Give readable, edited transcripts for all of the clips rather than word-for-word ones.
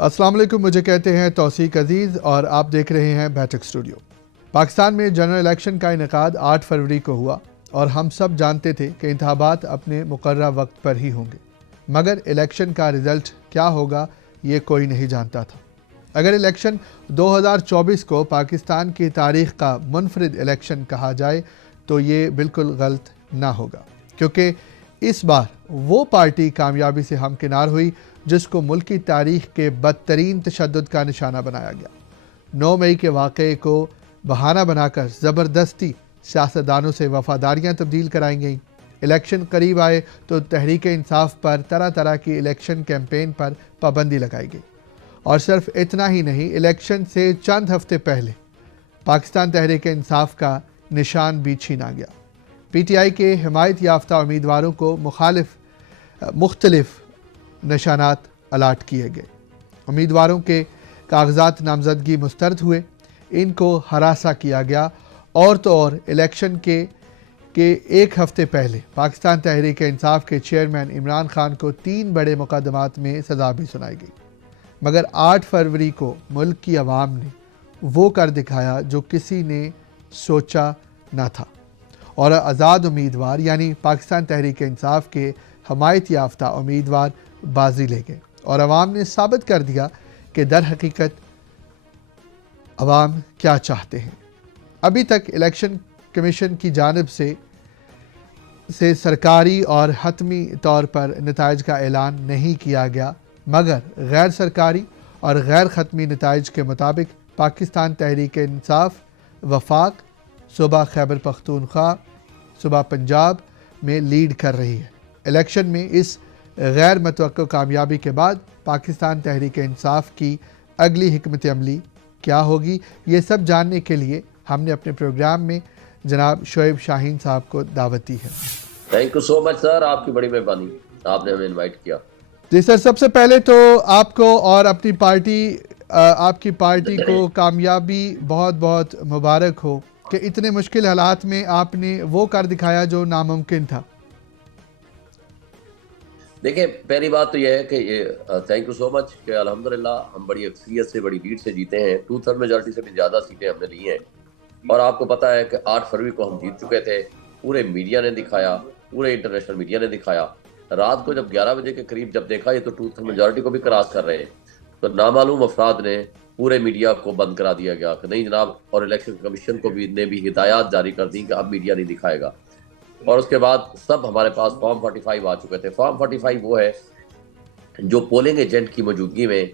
السلام علیکم، مجھے کہتے ہیں توثیق عزیز اور آپ دیکھ رہے ہیں بیٹھک اسٹوڈیو۔ پاکستان میں جنرل الیکشن کا انعقاد 8 فروری کو ہوا اور ہم سب جانتے تھے کہ انتخابات اپنے مقررہ وقت پر ہی ہوں گے، مگر الیکشن کا رزلٹ کیا ہوگا یہ کوئی نہیں جانتا تھا۔ اگر الیکشن 2024 کو پاکستان کی تاریخ کا منفرد الیکشن کہا جائے تو یہ بالکل غلط نہ ہوگا، کیونکہ اس بار وہ پارٹی کامیابی سے ہمکنار ہوئی جس کو ملکی تاریخ کے بدترین تشدد کا نشانہ بنایا گیا۔ 9 مئی کے واقعے کو بہانہ بنا کر زبردستی سیاستدانوں سے وفاداریاں تبدیل کرائی گئیں۔ الیکشن قریب آئے تو تحریک انصاف پر طرح طرح کی الیکشن کیمپین پر پابندی لگائی گئی، اور صرف اتنا ہی نہیں، الیکشن سے چند ہفتے پہلے پاکستان تحریک انصاف کا نشان بھی چھینا گیا۔ پی ٹی آئی کے حمایت یافتہ امیدواروں کو مختلف نشانات الاٹ کیے گئے۔ امیدواروں کے کاغذات نامزدگی مسترد ہوئے، ان کو ہراساں کیا گیا، اور تو اور الیکشن کے ایک ہفتے پہلے پاکستان تحریک انصاف کے چیئرمین عمران خان کو 3 بڑے مقدمات میں سزا بھی سنائی گئی۔ مگر 8 فروری کو ملک کی عوام نے وہ کر دکھایا جو کسی نے سوچا نہ تھا، اور آزاد امیدوار یعنی پاکستان تحریک انصاف کے حمایت یافتہ امیدوار بازی لے گئے، اور عوام نے ثابت کر دیا کہ در حقیقت عوام کیا چاہتے ہیں۔ ابھی تک الیکشن کمیشن کی جانب سے سرکاری اور حتمی طور پر نتائج کا اعلان نہیں کیا گیا، مگر غیر سرکاری اور غیر حتمی نتائج کے مطابق پاکستان تحریک انصاف وفاق صوبہ خیبر پختونخوا، صوبہ پنجاب میں لیڈ کر رہی ہے۔ الیکشن میں اس غیر متوقع کامیابی کے بعد پاکستان تحریک انصاف کی اگلی حکمت عملی کیا ہوگی، یہ سب جاننے کے لیے ہم نے اپنے پروگرام میں جناب شعیب شاہین صاحب کو دعوت دی ہے۔ تھینک یو سو مچ سر، آپ کی بڑی مہربانی، آپ نے ہمیں انوائٹ کیا۔ جی سر، سب سے پہلے تو آپ کو اور اپنی آپ کی پارٹی کو کامیابی بہت بہت مبارک ہو کہ اتنے مشکل حالات میں آپ نے وہ کر دکھایا جو ناممکن تھا۔ دیکھیں، پہلی بات تو یہ ہے کہ تھینک یو سو مچ کہ الحمدللہ ہم بڑی اکثریت سے، بڑی لیڈ سے جیتے ہیں، 2/3 میجارٹی سے بھی زیادہ سیٹیں ہم نے لی ہیں، اور آپ کو پتہ ہے کہ 8 فروری کو ہم جیت چکے تھے۔ پورے میڈیا نے دکھایا، پورے انٹرنیشنل میڈیا نے دکھایا۔ رات کو جب 11 بجے کے قریب جب دیکھا یہ تو 2/3 میجارٹی کو بھی کراس کر رہے ہیں، تو نامعلوم افراد نے پورے میڈیا کو بند کرا دیا گیا کہ نہیں جناب، اور الیکشن کمیشن کو نے بھی ہدایات جاری کر دی کہ اب میڈیا نہیں دکھائے گا۔ اور اس کے بعد سب ہمارے پاس فارم 45 آ چکے تھے۔ فارم 45 وہ ہے جو پولنگ ایجنٹ کی موجودگی میں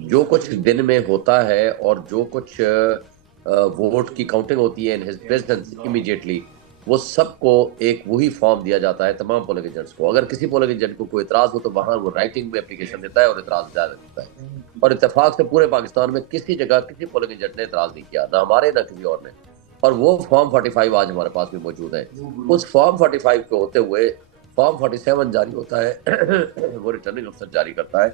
جو کچھ دن میں ہوتا ہے، اور جو کچھ ووٹ کی کاؤنٹنگ ہوتی ہے ان ہز پریزنس امیڈیٹلی، وہ سب کو ایک وہی فارم دیا جاتا ہے تمام پولنگ ایجنٹس کو۔ اگر کسی پولنگ ایجنٹ کو کوئی اعتراض ہو تو وہاں وہ رائٹنگ میں اپلیکیشن دیتا ہے اور اعتراض جاری دیتا ہے، اور اتفاق سے پورے پاکستان میں کسی جگہ کسی پولنگ ایجنٹ نے اعتراض نہیں کیا، نہ ہمارے نہ کسی اور نے، اور وہ فارم 45 آج ہمارے پاس بھی موجود ہے۔ اس فارم 45 کو ہوتے ہوئے فارم 47 جاری ہوتا ہے، وہ ریٹرننگ افسر جاری کرتا ہے،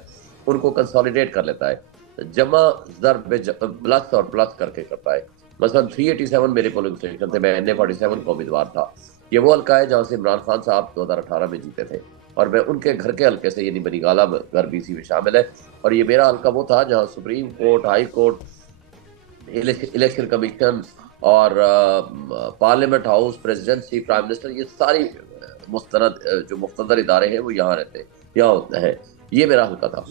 ان کو کنسالیڈیٹ کر لیتا ہے، جمع ضرب پلس اور پلس کر کے کرتا ہے۔ مثلا 387 میرے پولنگ اسٹیشن تھے، میں NA47 کو امیدوار تھا۔ یہ وہ حلقہ ہے جہاں سے عمران خان صاحب 2018 میں جیتے تھے، اور میں ان کے گھر کے حلقے سے یعنی بنی گالہ گھر BC میں شامل ہے، اور یہ میرا حلقہ وہ تھا جہاں supreme court, high court, election commission اور parliament house, presidency, prime minister, یہ ساری مستند جو مقتدر ادارے ہیں وہ یہاں رہتے ہیں، یہاں ہوتے ہیں۔ یہ میرا حلقہ تھا،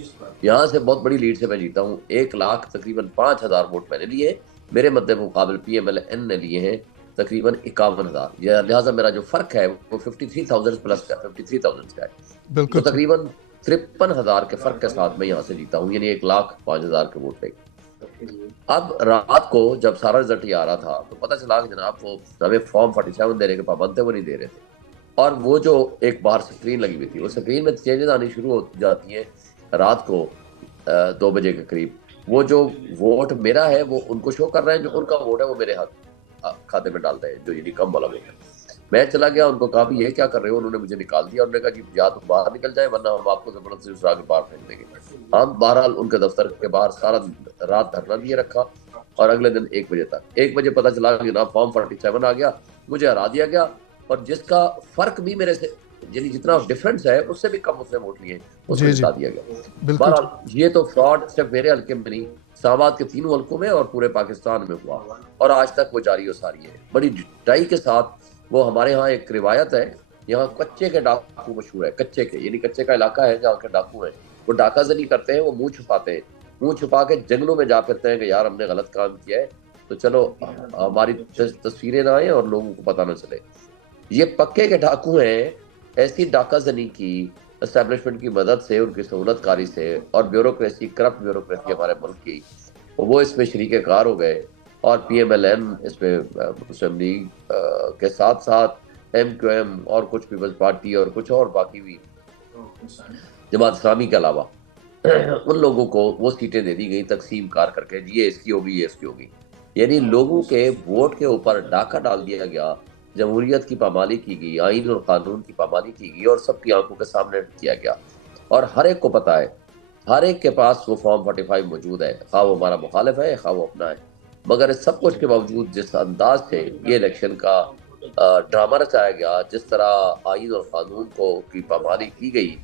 یہاں سے بہت بڑی لیڈ سے میں جیتا ہوں۔ 1,00,000 تقریباً 5,000 ووٹ میں نے لیے، میرے مد مقابل PMLN نے لیے ہیں تقریباً 51,000، لہٰذا میرا جو فرق ہے وہ 53,000 پلس کا 53,000 کا ہے، تو تقریباً 53,000 کے فرق کے ساتھ میں یہاں سے جیتا ہوں، یعنی 1,05,000 کے ووٹ پہ۔ اب رات کو جب سارا رزلٹ یہ آ رہا تھا تو پتہ چلا کہ جناب وہ ہمیں فارم 47 دینے کے پابند تھے، وہ نہیں دے رہے تھے، اور وہ جو ایک باہر سکرین لگی ہوئی تھی، وہ سکرین میں چینجز آنی شروع ہو جاتی ہیں رات کو 2 بجے کے قریب۔ وہ جو ووٹ میرا ہے وہ ان کو شو کر رہے ہیں، جو ان کا ووٹ ہے وہ میرے کھاتے میں ڈال رہے ہیں، جو یعنی کم والا ووٹ ہے۔ میں چلا گیا، ان کو کہا بھی یہ کیا کر رہے ہو، انہوں نے مجھے نکال دیا، انہوں نے کہا جی یا تو باہر نکل جائے ورنہ ہم آپ کو زبردستی اس کے باہر پھینک دیں گے۔ ہم بہرحال ان کے دفتر کے باہر سارا رات دھرنا دیے رکھا، اور اگلے دن 1 بجے تک 1 بجے پتہ چلا کہ جناب فارم 47 آ گیا، مجھے ہرا دیا گیا، اور جس کا فرق بھی میرے سے یعنی جتنا ڈفرینس ہے اس سے بھی کم اس نے ووٹ لیے، اس کو جی جتا دیا گیا۔ بالکل بہرحال یہ تو فراڈ صرف میرے حلقے میں نہیں، اسلام آباد کے تینوں حلقوں میں اور پورے پاکستان میں ہوا، اور آج تک وہ جاری و ساری ہے بڑی ڈٹائی کے ساتھ۔ وہ ہمارے ہاں ایک روایت ہے، یہاں کچے کے ڈاکو مشہور ہے، کچے کے، یعنی کچے کا علاقہ ہے جہاں کے ڈاکو ہیں، وہ ڈاکہ زنی کرتے ہیں، وہ منہ چھپاتے ہیں، منہ چھپا کے جنگلوں میں جا پھرتے ہیں کہ یار ہم نے غلط کام کیا ہے تو چلو ہماری تصویریں نہ آئیں اور لوگوں کو پتہ نہ چلے۔ یہ پکے کے ڈاکو ہیں، ایسی ڈاکہ زنی کی اسٹیبلشمنٹ کی مدد سے، ان کی سہولت کاری سے، اور بیوروکریسی، کرپٹ بیوروکریسی ہمارے ملک کی، وہ اس میں شریک کار ہو گئے، اور پی ایم ایل این اس میں مسلم لیگ کے ساتھ ساتھ ایم کیو ایم اور کچھ پیپلز پارٹی اور کچھ اور باقی بھی جماعت اسلامی کے علاوہ ان لوگوں کو وہ سیٹیں دے دی گئی تقسیم کار کر کے، یہ اس کی ہوگی، یہ اس کی ہوگی، یعنی لوگوں کے ووٹ کے اوپر ڈاکہ ڈال دیا گیا، جمہوریت کی پامالی کی گئی، آئین اور قانون کی پامالی کی گئی، اور سب کی آنکھوں کے سامنے کیا گیا، اور ہر ایک کو پتا ہے، ہر ایک کے پاس وہ فارم 45 موجود ہے، خواہ وہ ہمارا مخالف ہے خواہ وہ اپنا ہے، مگر اس سب کچھ کے باوجود جس انداز سے یہ الیکشن کا ڈرامہ رچایا گیا، جس طرح آئین اور قانون کو کی پامالی کی گئی،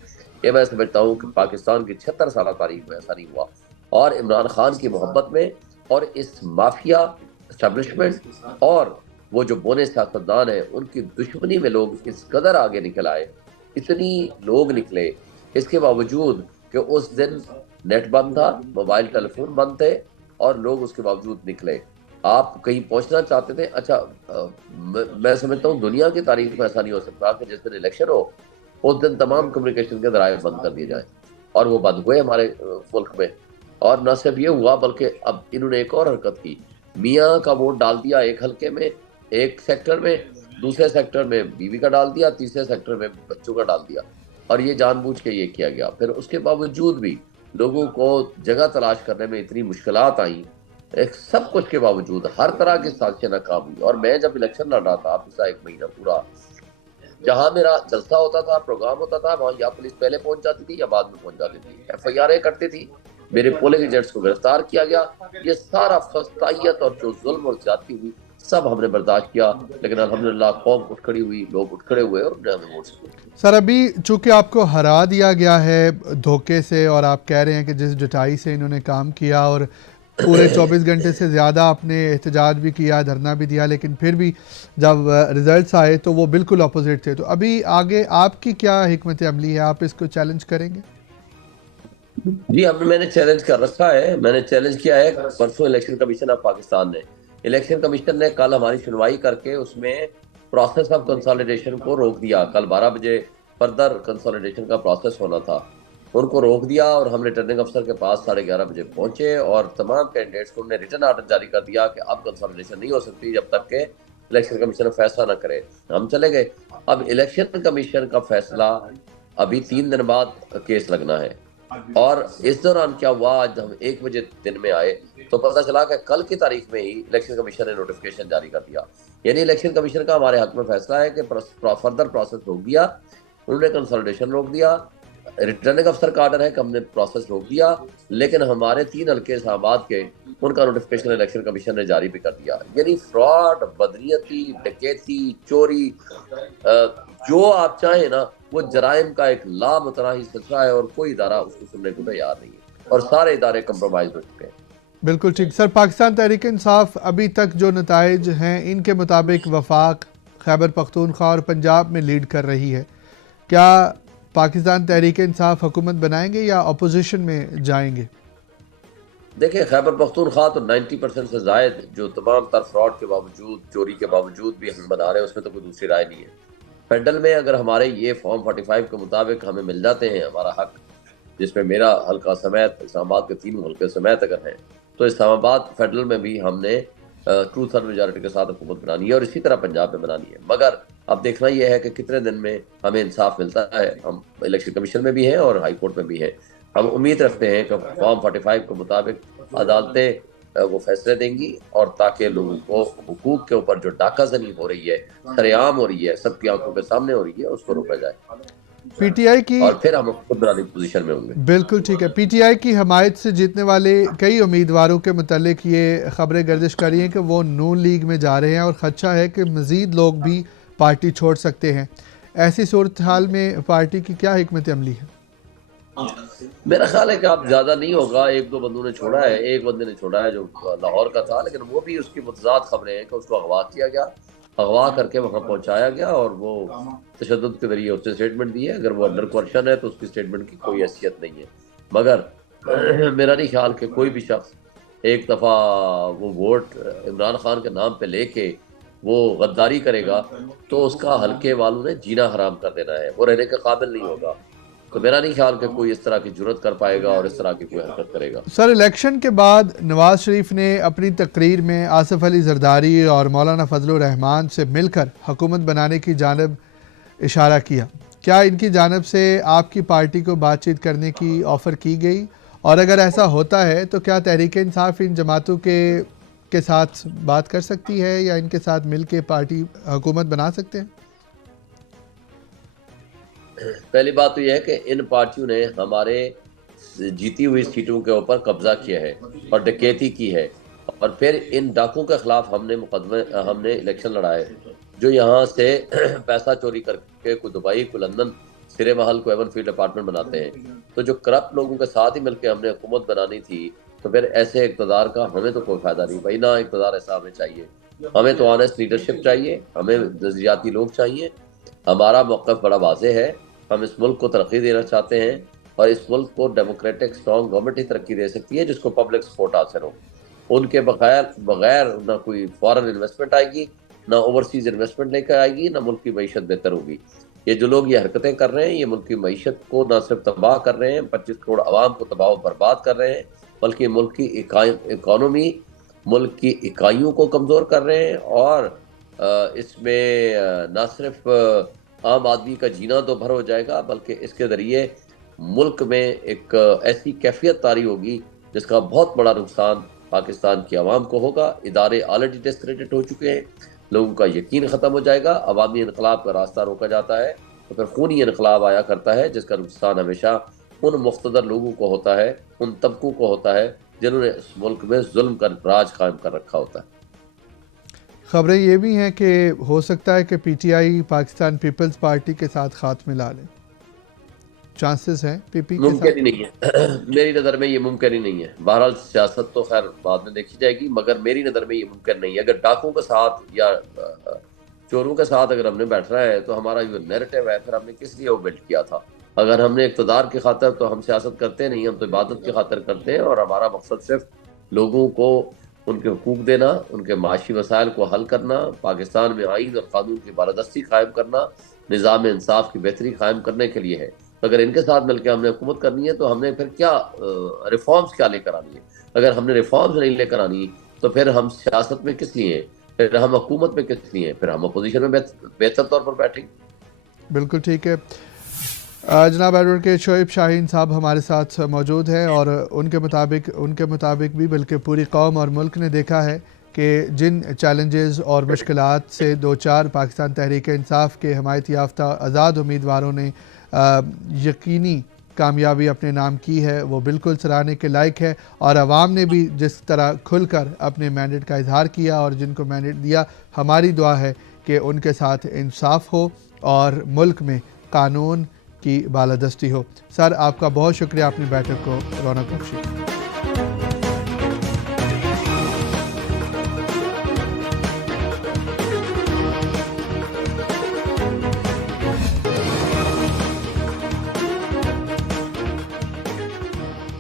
یہ میں سمجھتا ہوں کہ پاکستان کی 76 سالہ تاریخ میں ایسا نہیں ہوا، اور عمران خان کی محبت میں اور اس مافیا اسٹیبلشمنٹ اور وہ جو بونے سیاستدان ہیں ان کی دشمنی میں لوگ اس قدر آگے نکل آئے، اتنی لوگ نکلے، اس کے باوجود کہ اس دن نیٹ بند تھا، موبائل ٹیلی فون بند تھے، اور لوگ اس کے باوجود نکلے۔ آپ کہیں پہنچنا چاہتے تھے، اچھا میں سمجھتا ہوں دنیا کی تاریخ میں ایسا نہیں ہو سکتا کہ جس دن الیکشن ہو اس دن تمام کمیونیکیشن کے ذرائع بند کر دیے جائیں، اور وہ بند ہوئے ہمارے ملک میں۔ اور نہ صرف یہ ہوا بلکہ اب انہوں نے ایک اور حرکت کی، میاں کا ووٹ ڈال دیا ایک حلقے میں، ایک سیکٹر میں، دوسرے سیکٹر میں بیوی کا ڈال دیا، تیسرے سیکٹر میں بچوں کا ڈال دیا، اور یہ جان بوجھ کے یہ کیا گیا۔ پھر اس کے باوجود بھی لوگوں کو جگہ تلاش کرنے میں اتنی مشکلات آئیں، سب کچھ کے باوجود ہر طرح کی سازشیں ناکام ہوئی۔ اور میں جب الیکشن لڑ رہا تھا پچھلا ایک مہینہ پورا، جہاں میرا جلسہ ہوتا تھا، پروگرام ہوتا تھا، وہاں یا پولیس پہلے پہنچ جاتی تھی یا بعد میں پہنچ جاتی تھی، ایف آئی آریں کرتی تھی، میرے پولنگ ایجنٹس کو گرفتار کیا گیا۔ یہ سارا فسطائیت اور جو ظلم اور زیادتی ہوئی سب ہم نے برداشت کیا، لیکن الحمدللہ قوم اٹھ کھڑی ہوئی، لوگ اٹھ کھڑے ہوئے، اور انہوں نے ہمیں ووٹ سے۔ سر، ابھی چونکہ آپ کو ہرا دیا گیا ہے دھوکے سے، اور آپ کہہ رہے ہیں کہ جس ڈٹائی سے انہوں نے کام کیا، اور پورے 24 گھنٹے سے زیادہ آپ نے احتجاج بھی کیا، دھرنا بھی دیا، لیکن پھر بھی جب ریزلٹس آئے تو وہ بالکل اپوزٹ تھے، تو ابھی آگے آپ کی کیا حکمت عملی ہے؟ آپ اس کو چیلنج کریں گے؟ جی میں نے چیلنج کر رکھا ہے، میں نے چیلنج کیا ہے پرسوں الیکشن کمیشن آف پاکستان نے، الیکشن کمیشن نے کل ہماری سنوائی کر کے اس میں پروسیس آف کنسالیڈیشن کو روک دیا۔ کل 12 بجے فردر کنسالیڈیشن کا پروسیس ہونا تھا، ان کو روک دیا، اور ہم ریٹرننگ افسر کے پاس 11:30 بجے پہنچے، اور تمام کینڈیڈیٹس کو انہوں نے ریٹن آرڈر جاری کر دیا کہ اب کنسالیڈیشن نہیں ہو سکتی جب تک کہ الیکشن کمیشن فیصلہ نہ کرے۔ ہم چلے گئے۔ اب الیکشن کمیشن کا فیصلہ ابھی 3 دن بعد کیس لگنا ہے، اور اس دوران کیا ہوا، آج ہم 1 بجے دن میں آئے تو پتہ چلا کہ کل کی تاریخ میں ہی الیکشن کمیشن نے نوٹیفیکیشن جاری کر دیا، یعنی الیکشن کمیشن کا ہمارے حق میں فیصلہ ہے کہ فردر پروسیس روک دیا، انہوں نے کنسلٹیشن روک دیا، ریٹرننگ افسر کا آرڈر ہے کہ ہم نے پروسیس روک دیا، لیکن ہمارے 3 حلقے اسلام آباد کے ان کا نوٹیفیکیشن الیکشن کمیشن نے جاری بھی کر دیا۔ یعنی فراڈ، بدنیتی، ڈکیتی، چوری، جو آپ چاہیں نا، وہ جرائم کا ایک لامتناہی سلسلہ ہے، اور کوئی ادارہ اس کو سننے کو تیار نہیں ہے، اور سارے ادارے کمپرومائز ہو چکے ہیں۔ بالکل ٹھیک سر، پاکستان تحریک انصاف ابھی تک جو نتائج ہیں ان کے مطابق وفاق، خیبر پختونخوا اور پنجاب میں لیڈ کر رہی ہے، کیا پاکستان تحریک انصاف حکومت بنائیں گے یا اپوزیشن میں جائیں گے؟ دیکھیں، خیبر پختونخوا تو 90% سے زائد جو تمام تر فراڈ کے باوجود، چوری کے باوجود بھی ہم بنا رہے ہیں، اس میں تو کوئی دوسری رائے نہیں ہے۔ فیڈرل میں اگر ہمارے یہ فارم 45 کے مطابق ہمیں مل جاتے ہیں ہمارا حق، جس میں میرا حلقہ سمیت اسلام آباد کے 3 حلقے سمیت اگر ہیں، تو اسلام آباد فیڈرل میں بھی ہم نے 2/3 میجارٹی کے ساتھ حکومت بنانی ہے، اور اسی طرح پنجاب میں بنانی ہے۔ مگر اب دیکھنا یہ ہے کہ کتنے دن میں ہمیں انصاف ملتا ہے۔ ہم الیکشن کمیشن میں بھی ہیں اور ہائی کورٹ میں بھی ہیں۔ ہم امید رکھتے ہیں کہ فارم 45 کے مطابق عدالتیں وہ فیصلے دیں گی، اور تاکہ لوگوں کو حقوق کے اوپر جو ڈاکہ زنی ہو رہی ہے، سرعام ہو رہی ہے، سب کی آنکھوں کے سامنے ہو رہی ہے، اس کو روکا جائے، پی ٹی آئی کی، اور پھر ہم خود برانی پوزیشن میں ہوں گے۔ بالکل ٹھیک ہے، پی ٹی آئی کی حمایت سے جیتنے والے کئی امیدواروں کے متعلق یہ خبریں گردش کر رہی ہیں کہ وہ نون لیگ میں جا رہے ہیں، اور خدشہ ہے کہ مزید لوگ بھی پارٹی چھوڑ سکتے ہیں۔ ایسی صورتحال میں پارٹی کی کیا حکمت عملی ہے؟ میرا خیال ہے کہ اب زیادہ نہیں ہوگا. ایک دو بندوں نے چھوڑا ہے, ایک بندے نے چھوڑا ہے جو لاہور کا تھا, لیکن وہ بھی اس کی متضاد خبریں ہیں کہ اس کو اغوا کیا گیا, اغوا کر کے وہاں پہنچایا گیا اور وہ تشدد کے ذریعے اس نے اسٹیٹمنٹ دی ہے. اگر وہ انڈر کوشچن ہے تو اس کی اسٹیٹمنٹ کی کوئی حیثیت نہیں ہے. مگر میرا نہیں خیال کہ کوئی بھی شخص ایک دفعہ وہ ووٹ عمران خان کے نام پہ لے کے وہ غداری کرے گا تو اس کا حلقے والوں نے جینا حرام کر دینا ہے, وہ رہنے کے قابل نہیں ہوگا. تو میرا نہیں خیال کہ کوئی اس طرح کی جرت کر پائے گا اور اس طرح کی کوئی حرکت کرے گا. سر, الیکشن کے بعد نواز شریف نے اپنی تقریر میں آصف علی زرداری اور مولانا فضل الرحمان سے مل کر حکومت بنانے کی جانب اشارہ کیا. کیا ان کی جانب سے آپ کی پارٹی کو بات چیت کرنے کی آفر کی گئی؟ اور اگر ایسا ہوتا ہے تو کیا تحریک انصاف ان جماعتوں کے ساتھ بات کر سکتی ہے یا ان کے ساتھ مل کے پارٹی حکومت بنا سکتے ہیں؟ پہلی بات تو یہ ہے کہ ان پارٹیوں نے ہمارے جیتی ہوئی سیٹوں کے اوپر قبضہ کیا ہے اور ڈکیتی کی ہے, اور پھر ان ڈاکوں کے خلاف ہم نے الیکشن لڑائے جو یہاں سے پیسہ چوری کر کے کوئی دبئی کوئی لندن سرے محل کو ایون فیلڈ اپارٹمنٹ بناتے ہیں. تو جو کرپٹ لوگوں کے ساتھ ہی مل کے ہم نے حکومت بنانی تھی, تو پھر ایسے اقتدار کا ہمیں تو کوئی فائدہ نہیں بھائی. نہ اقتدار ایسا ہمیں چاہیے, ہمیں تو آنیسٹ لیڈرشپ چاہیے, ہمیں نظریاتی لوگ چاہیے. ہمارا موقف بڑا واضح ہے, ہم اس ملک کو ترقی دینا چاہتے ہیں اور اس ملک کو ڈیموکریٹک اسٹرانگ گورنمنٹ ہی ترقی دے سکتی ہے جس کو پبلک سپورٹ حاصل ہو. ان کے بغیر نہ کوئی فارن انویسٹمنٹ آئے گی, نہ اوورسیز انویسٹمنٹ لے کر آئے گی, نہ ملک کی معیشت بہتر ہوگی. یہ جو لوگ یہ حرکتیں کر رہے ہیں یہ ملک کی معیشت کو نہ صرف تباہ کر رہے ہیں, 25 کروڑ عوام کو تباہ و برباد کر رہے ہیں, بلکہ ملک کی اکانومی, ملک کی اکائیوں کو کمزور کر رہے ہیں. اور اس میں نہ صرف عام آدمی کا جینا تو بھر ہو جائے گا, بلکہ اس کے ذریعے ملک میں ایک ایسی کیفیت طاری ہوگی جس کا بہت بڑا نقصان پاکستان کی عوام کو ہوگا. ادارے آلریڈی ڈسکریڈٹ ہو چکے ہیں, لوگوں کا یقین ختم ہو جائے گا. عوامی انقلاب کا راستہ روکا جاتا ہے تو پھر خونی انقلاب آیا کرتا ہے جس کا نقصان ہمیشہ ان مقتدر لوگوں کو ہوتا ہے, ان طبقوں کو ہوتا ہے جنہوں نے اس ملک میں ظلم کا راج قائم کر رکھا ہوتا ہے. خبریں یہ بھی ہیں کہ ہو سکتا ہے کہ P T I Pakistan Peoples Party کے ساتھ خاتمے لا لے. چانسز ہیں پی پی کے ساتھ؟ ممکن ہی نہیں ہے, میری نظر میں یہ ممکن ہی نہیں ہے. بہرحال سیاست تو خیر بعد میں دیکھی جائے گی, مگر میری نظر میں یہ ممکن نہیں ہے. اگر ڈاکوں کے ساتھ یا چوروں کے ساتھ اگر ہم نے بیٹھنا ہے تو ہمارا جو نیریٹو ہے پھر ہم نے کس لیے وہ بلڈ کیا تھا. اگر ہم نے اقتدار کی خاطر, تو ہم سیاست کرتے نہیں, ہم تو عبادت کی خاطر کرتے ہیں, اور ہمارا مقصد صرف لوگوں کو ان کے حقوق دینا, ان کے معاشی مسائل کو حل کرنا, پاکستان میں آئین اور قانون کی بالادستی قائم کرنا, نظام انصاف کی بہتری قائم کرنے کے لیے ہے. اگر ان کے ساتھ مل کے ہم نے حکومت کرنی ہے تو ہم نے پھر کیا ریفارمز کیا لے کر آنی ہے. اگر ہم نے ریفارمز نہیں لے کر آنی تو پھر ہم سیاست میں کس لیے ہیں, پھر ہم حکومت میں کس لیے ہیں, پھر ہم اپوزیشن میں بہتر طور پر بیٹھیں. بالکل ٹھیک ہے. جناب ایڈوکیٹ شعیب شاہین صاحب ہمارے ساتھ موجود ہیں, اور ان کے مطابق بھی بلکہ پوری قوم اور ملک نے دیکھا ہے کہ جن چیلنجز اور مشکلات سے دو چار پاکستان تحریک انصاف کے حمایت یافتہ آزاد امیدواروں نے یقینی کامیابی اپنے نام کی ہے, وہ بالکل سراہنے کے لائق ہے. اور عوام نے بھی جس طرح کھل کر اپنے مینڈیٹ کا اظہار کیا اور جن کو مینڈیٹ دیا, ہماری دعا ہے کہ ان کے ساتھ انصاف ہو اور ملک میں قانون کی بالادستی ہو. سر, آپ کا بہت شکریہ اپنی بیٹھک کو رونق بخشی.